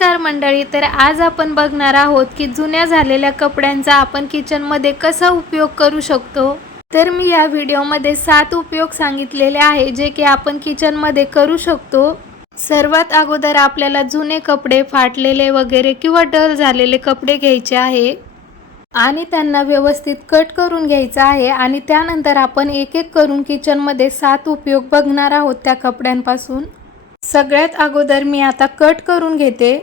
नमस्कार मंडळी, तर आज आपण बघणार आहोत की जुन्या झालेल्या कपड्यांचा आपण किचनमध्ये कसा उपयोग करू शकतो। तर मी या व्हिडिओमध्ये 7 उपयोग सांगितलेले आहे जे की आपण किचनमध्ये करू शकतो। सर्वात अगोदर आपल्याला जुने कपडे, फाटलेले वगैरे किंवा डल झालेले कपडे घ्यायचे आहे आणि त्यांना व्यवस्थित कट करून घ्यायचा आहे आणि त्यानंतर आपण एक एक करून किचनमध्ये 7 उपयोग बघणार आहोत त्या कपड्यांपासून। सगळ्यात अगोदर मी आता कट करून घेते।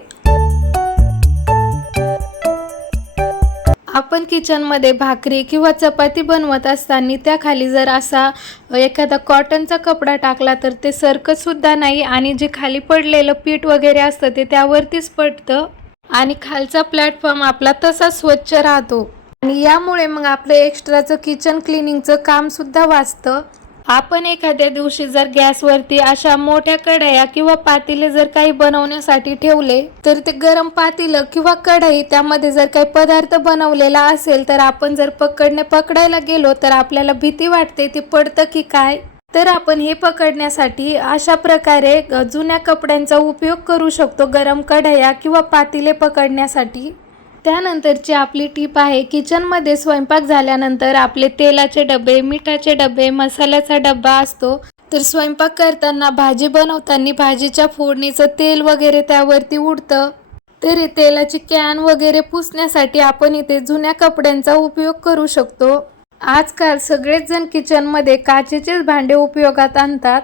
आपण किचनमध्ये भाकरी किंवा चपाती बनवत असताना त्याखाली जर असा एखादा कॉटनचा कपडा टाकला तर ते सरकत सुद्धा नाही आणि जे खाली पडलेलं पीठ वगैरे असतं ते त्यावरतीच पडतं आणि खालचा प्लॅटफॉर्म आपला तसा स्वच्छ राहतो आणि यामुळे मग आपलं एक्स्ट्राचं किचन क्लिनिंगचं काम सुद्धा वाचतं। आपण एखाद्या दिवशी जर गॅसवरती अशा मोठ्या कढया किंवा पातेले जर काही बनवण्यासाठी ठेवले तर ते गरम पातेलं किंवा कढई त्यामध्ये जर काही पदार्थ बनवलेला असेल तर आपण जर पकडायला गेलो तर आपल्याला भीती वाटते ते पडतं की काय। तर आपण हे पकडण्यासाठी अशा प्रकारे जुन्या कपड्यांचा उपयोग करू शकतो गरम कढया किंवा पातेले पकडण्यासाठी। त्यानंतरची आपली टीप आहे, किचनमध्ये स्वयंपाक झाल्यानंतर आपले तेलाचे डबे, मिठाचे डबे, मसाल्याचा डब्बा असतो तर स्वयंपाक करताना, भाजी बनवताना भाजीच्या फोडणीचं तेल वगैरे त्यावरती उडतं तर तेलाची कॅन वगैरे पुसण्यासाठी आपण इथे जुन्या कपड्यांचा उपयोग करू शकतो। आजकाल सगळेच जण किचनमध्ये काचेचेच भांडे उपयोगात आणतात,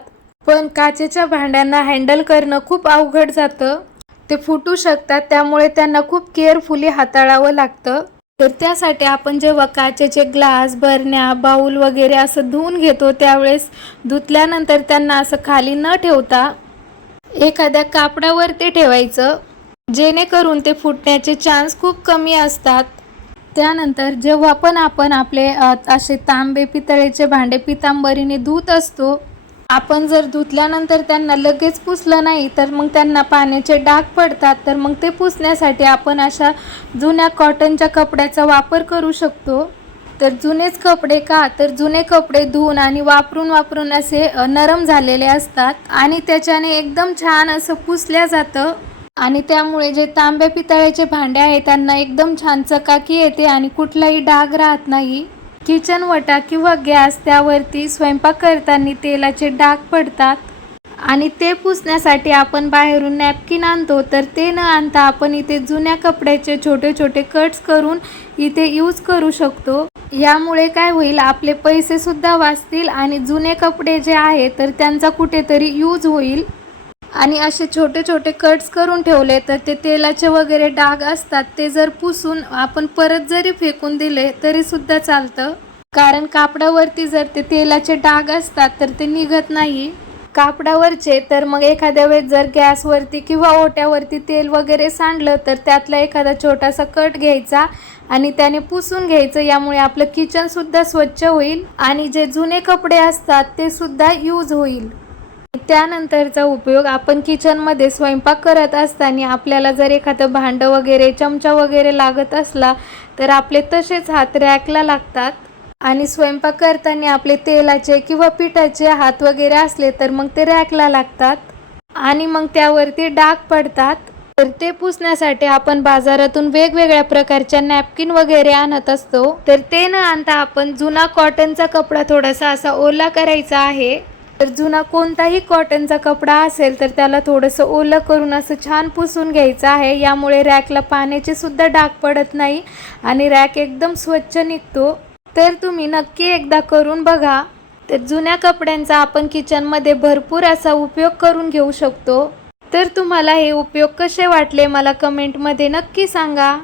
पण काचेच्या भांड्यांना हँडल करणं खूप अवघड जातं, ते फुटू शकतात, त्यामुळे त्यांना खूप केअरफुली हाताळावं लागतं। तर त्यासाठी आपण जेव्हा काचेचे ग्लास, बरण्या, बाउल वगैरे असं धुवून घेतो त्यावेळेस धुतल्यानंतर त्यांना असं खाली न ठेवता एखाद्या कापडावरती ठेवायचं जेणेकरून ते फुटण्याचे चान्स खूप कमी असतात। त्यानंतर जेव्हा पण आपण आपले असे तांबे, पितळेचे भांडे पितांबरीने धुत असतो, आपण जर धुतल्यानंतर त्यांना लगेच पुसलं नाही तर मग त्यांना पाण्याचे डाग पडतात, तर मग ते पुसण्यासाठी आपण अशा जुन्या कॉटनच्या कपड्याचा वापर करू शकतो। तर जुनेच कपडे का, तर जुने कपडे धुवून आणि वापरून असे नरम झालेले असतात आणि त्याच्याने एकदम छान असं पुसल्या जातं आणि त्यामुळे जे तांब्या पितळेचे भांडे आहेत त्यांना एकदम छान चकाकी येते आणि कुठलाही डाग राहत नाही। किचन वटा किंवा गॅस त्यावरती स्वयंपाक करताना तेलाचे डाग पडतात आणि ते पुसण्यासाठी आपण बाहेरून नॅपकिन आणतो, तर ते न आणता आपण इथे जुन्या कपड्याचे छोटे छोटे कट्स करून इथे यूज करू शकतो। यामुळे काय होईल, आपले पैसे सुद्धा वाचतील आणि जुने कपडे जे आहेत तर त्यांचा कुठेतरी यूज होईल आणि असे छोटे छोटे कट्स करून ठेवले तर ते तेलाचे वगैरे डाग असतात ते जर पुसून आपण परत जरी फेकून दिले तरी सुद्धा चालतं, कारण कापडावरती जर ते तेलाचे डाग असतात तर ते निघत नाही कापडावरचे। तर मग एखाद्या वेळेस जर गॅसवरती किंवा ओट्यावरती तेल वगैरे सांडलं तर त्यातला एखादा छोटासा कट घ्यायचा आणि त्याने पुसून घ्यायचं, यामुळे आपलं किचन सुद्धा स्वच्छ होईल आणि जे जुने कपडे असतात ते सुद्धा यूज होईल। त्यानंतरचा उपयोग, आपण किचनमध्ये स्वयंपाक करत असताना आपल्याला जर एखादं भांडं वगैरे, चमचा वगैरे लागत असला तर आपले तसेच हात रॅकला लागतात आणि स्वयंपाक करताना आपले तेलाचे किंवा पिठाचे हात वगैरे असले तर मग ते रॅकला लागतात आणि मग त्यावरती डाग पडतात। तर ते पुसण्यासाठी आपण बाजारातून वेगवेगळ्या प्रकारच्या नॅपकिन वगैरे आणत असतो, तर ते न आणता आपण जुना कॉटनचा कपडा थोडासा असा ओला करायचा आहे। तर जुना कोणताही कॉटनचा कपडा असेल तर त्याला थोडंसं ओलं करून असं छान पुसून घ्यायचं आहे, यामुळे रॅकला पाण्याचे सुद्धा डाग पडत नाही आणि रॅक एकदम स्वच्छ निघतो। तर तुम्ही नक्की एकदा करून बघा। तर जुन्या कपड्यांचा आपण किचनमध्ये भरपूर असा उपयोग करून घेऊ शकतो। तर तुम्हाला हे उपयोग कसे वाटले मला कमेंटमध्ये नक्की सांगा।